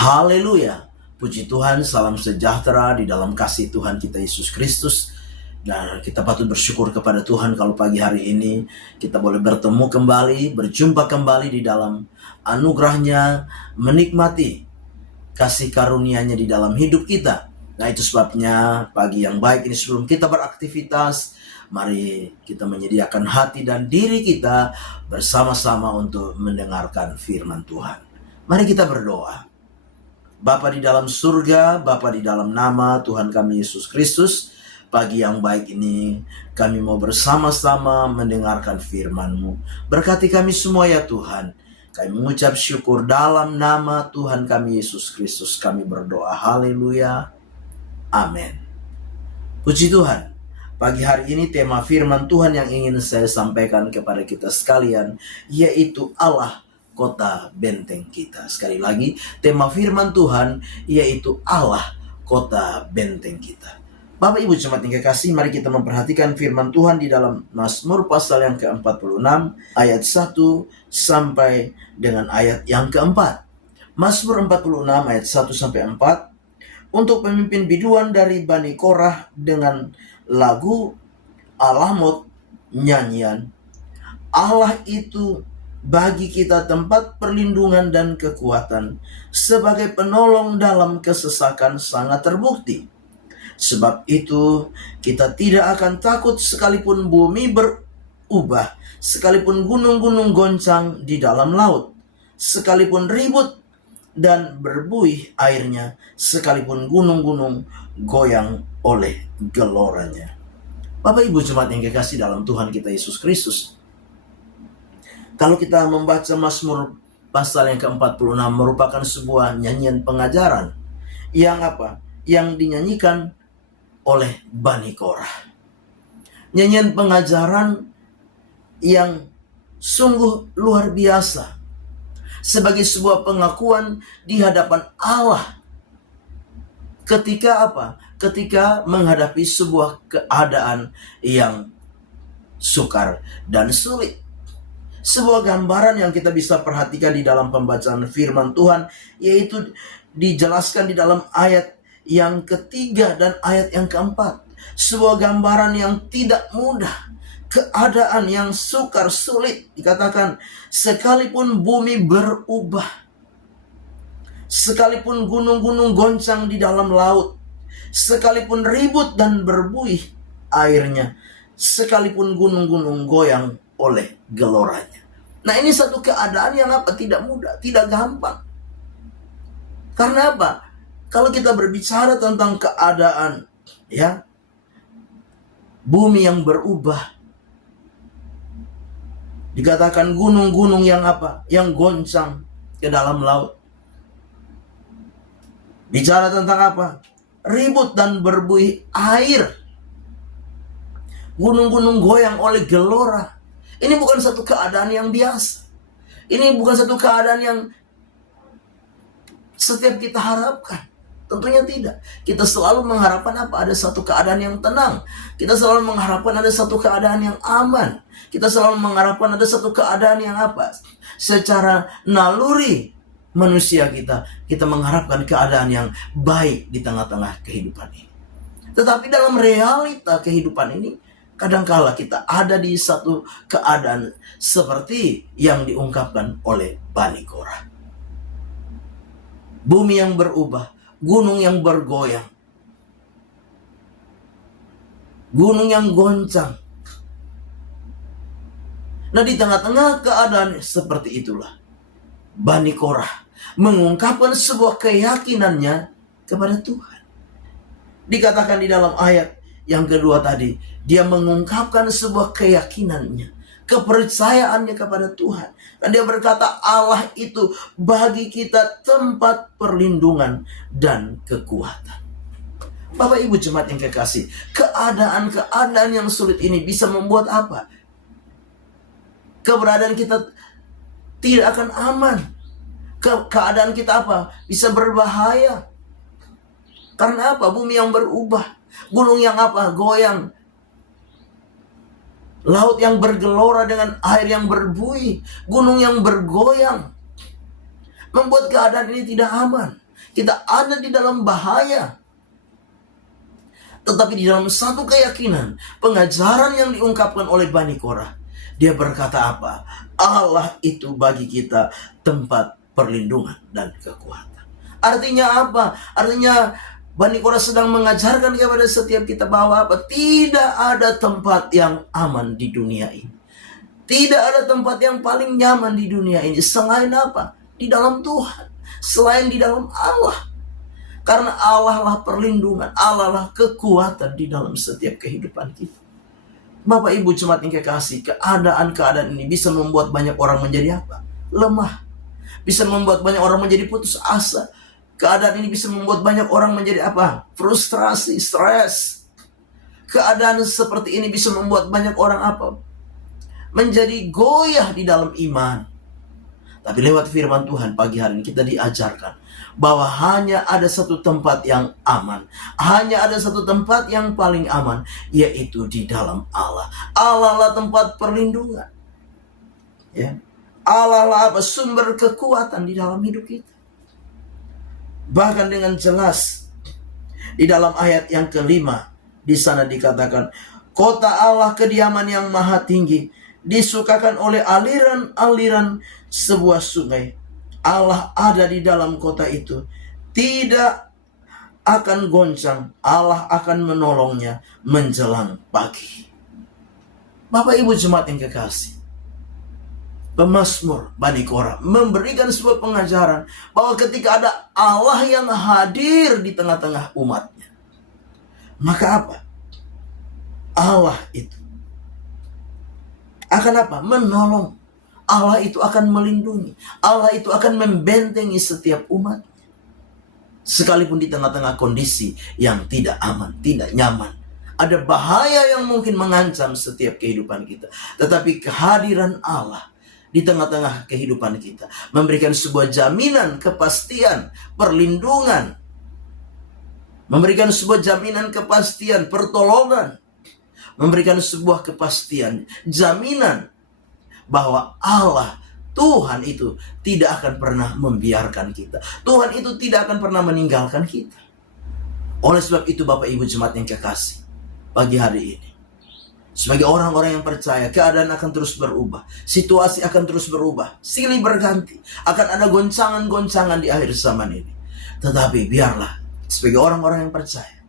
Haleluya. Puji Tuhan, salam sejahtera di dalam kasih Tuhan kita Yesus Kristus. Dan kita patut bersyukur kepada Tuhan kalau pagi hari ini kita boleh bertemu kembali, berjumpa kembali di dalam anugerahnya, menikmati kasih karunia-Nya di dalam hidup kita. Nah, itu sebabnya pagi yang baik ini sebelum kita beraktivitas, mari kita menyediakan hati dan diri kita bersama-sama untuk mendengarkan firman Tuhan. Mari kita berdoa. Bapa di dalam surga, Bapa di dalam nama Tuhan kami Yesus Kristus, pagi yang baik ini kami mau bersama-sama mendengarkan firman-Mu. Berkati kami semua ya Tuhan. Kami mengucap syukur dalam nama Tuhan kami Yesus Kristus. Kami berdoa, haleluya, amin. Puji Tuhan, pagi hari ini tema firman Tuhan yang ingin saya sampaikan kepada kita sekalian, yaitu Allah kota benteng kita. Sekali lagi, tema firman Tuhan yaitu Allah kota benteng kita. Bapak Ibu jemaat yang kekasih, mari kita memperhatikan firman Tuhan di dalam Mazmur pasal yang ke-46 ayat 1 sampai dengan ayat yang ke-4. Mazmur 46 ayat 1 sampai 4. Untuk pemimpin biduan dari Bani Korah dengan lagu Alamot nyanyian. Allah itu bagi kita tempat perlindungan dan kekuatan, sebagai penolong dalam kesesakan sangat terbukti. Sebab itu kita tidak akan takut sekalipun bumi berubah, sekalipun gunung-gunung goncang di dalam laut, sekalipun ribut dan berbuih airnya, sekalipun gunung-gunung goyang oleh geloranya. Bapak Ibu jemaat yang kekasih dalam Tuhan kita Yesus Kristus, kalau kita membaca Mazmur pasal yang ke-46 merupakan sebuah nyanyian pengajaran yang apa? Yang dinyanyikan oleh Bani Korah. Nyanyian pengajaran yang sungguh luar biasa sebagai sebuah pengakuan di hadapan Allah ketika apa? Ketika menghadapi sebuah keadaan yang sukar dan sulit. Sebuah gambaran yang kita bisa perhatikan di dalam pembacaan firman Tuhan, yaitu dijelaskan di dalam ayat yang ketiga dan ayat yang keempat. Sebuah gambaran yang tidak mudah, keadaan yang sukar sulit. Dikatakan, sekalipun bumi berubah, sekalipun gunung-gunung goncang di dalam laut, sekalipun ribut dan berbuih airnya, sekalipun gunung-gunung goyang oleh geloranya. Nah, ini satu keadaan yang apa? Tidak mudah, tidak gampang. Karena apa? Kalau kita berbicara tentang keadaan ya bumi yang berubah, dikatakan gunung-gunung yang apa? Yang goncang ke dalam laut. Bicara tentang apa? Ribut dan berbuih air. Gunung-gunung goyang oleh gelora. Ini bukan satu keadaan yang biasa. Ini bukan satu keadaan yang setiap kita harapkan. Tentunya tidak. Kita selalu mengharapkan apa? Ada satu keadaan yang tenang. Kita selalu mengharapkan ada satu keadaan yang aman. Kita selalu mengharapkan ada satu keadaan yang apa? Secara naluri manusia kita mengharapkan keadaan yang baik di tengah-tengah kehidupan ini. Tetapi dalam realita kehidupan ini, kadangkala kita ada di satu keadaan seperti yang diungkapkan oleh Bani Korah. Bumi yang berubah, gunung yang bergoyang, gunung yang goncang. Nah, di tengah-tengah keadaan seperti itulah Bani Korah mengungkapkan sebuah keyakinannya kepada Tuhan. Dikatakan di dalam ayat yang kedua tadi, dia mengungkapkan sebuah keyakinannya, kepercayaannya kepada Tuhan. Dan dia berkata, Allah itu bagi kita tempat perlindungan dan kekuatan. Bapak Ibu jemaat yang kekasih, keadaan-keadaan yang sulit ini bisa membuat apa? Keberadaan kita tidak akan aman. Keadaan kita apa? Bisa berbahaya. Karena apa? Bumi yang berubah. Gunung yang apa? Goyang. Laut yang bergelora dengan air yang berbuih, gunung yang bergoyang, membuat keadaan ini tidak aman. kita ada di dalam bahaya. Tetapi di dalam satu keyakinan, pengajaran yang diungkapkan oleh Bani Korah, dia berkata apa? Allah itu bagi kita tempat perlindungan dan kekuatan. Artinya apa? Artinya Bani Korah sedang mengajarkan kepada setiap kita bahwa apa? Tidak ada tempat yang aman di dunia ini. Tidak ada tempat yang paling nyaman di dunia ini selain apa? Di dalam Tuhan, selain di dalam Allah. Karena Allah lah perlindungan, Allah lah kekuatan di dalam setiap kehidupan kita. Bapak Ibu jemaat yang kekasih, keadaan-keadaan ini bisa membuat banyak orang menjadi apa? Lemah. Bisa membuat banyak orang menjadi putus asa. Keadaan ini bisa membuat banyak orang menjadi apa? Frustrasi, stres. Keadaan seperti ini bisa membuat banyak orang apa? Menjadi goyah di dalam iman. Tapi lewat firman Tuhan pagi hari ini kita diajarkan bahwa hanya ada satu tempat yang aman. Hanya ada satu tempat yang paling aman, yaitu di dalam Allah. Allah lah tempat perlindungan. Ya. Allah lah apa? Sumber kekuatan di dalam hidup kita. Bahkan dengan jelas di dalam ayat yang kelima, di sana dikatakan, kota Allah kediaman yang maha tinggi, disukakan oleh aliran-aliran sebuah sungai. Allah ada di dalam kota itu, tidak akan goncang. Allah akan menolongnya menjelang pagi. Bapak Ibu jemaat yang kekasih, pemazmur Bani Korah memberikan sebuah pengajaran bahwa ketika ada Allah yang hadir di tengah-tengah umatnya, maka apa? Allah itu akan apa? Menolong. Allah itu akan melindungi. Allah itu akan membentengi setiap umat. Sekalipun di tengah-tengah kondisi yang tidak aman, tidak nyaman. Ada bahaya yang mungkin mengancam setiap kehidupan kita. Tetapi kehadiran Allah di tengah-tengah kehidupan kita memberikan sebuah jaminan, kepastian, perlindungan. Memberikan sebuah jaminan, kepastian, pertolongan. Memberikan sebuah kepastian, jaminan bahwa Allah, Tuhan itu tidak akan pernah membiarkan kita. Tuhan itu tidak akan pernah meninggalkan kita. Oleh sebab itu Bapak Ibu jemaat yang kekasih, pagi hari ini, sebagai orang-orang yang percaya, keadaan akan terus berubah. Situasi akan terus berubah. Silih berganti. Akan ada goncangan-goncangan di akhir zaman ini. Tetapi biarlah, sebagai orang-orang yang percaya,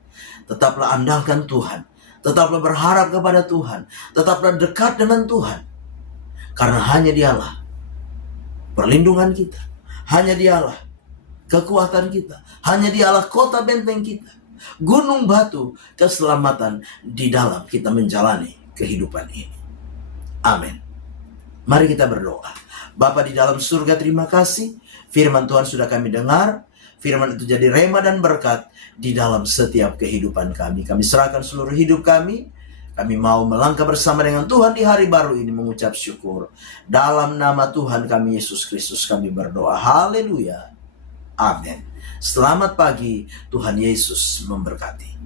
tetaplah andalkan Tuhan. Tetaplah berharap kepada Tuhan. Tetaplah dekat dengan Tuhan. Karena hanya Dialah perlindungan kita. Hanya Dialah kekuatan kita. Hanya Dialah kota benteng kita. Gunung batu keselamatan di dalam kita menjalani kehidupan ini. Amin. Mari kita berdoa. Bapa di dalam surga, terima kasih. Firman Tuhan sudah kami dengar. Firman itu jadi rema dan berkat di dalam setiap kehidupan kami. Kami serahkan seluruh hidup kami. Kami mau melangkah bersama dengan Tuhan di hari baru ini mengucap syukur. Dalam nama Tuhan kami Yesus Kristus kami berdoa. Haleluya. Amin. Selamat pagi. Tuhan Yesus memberkati.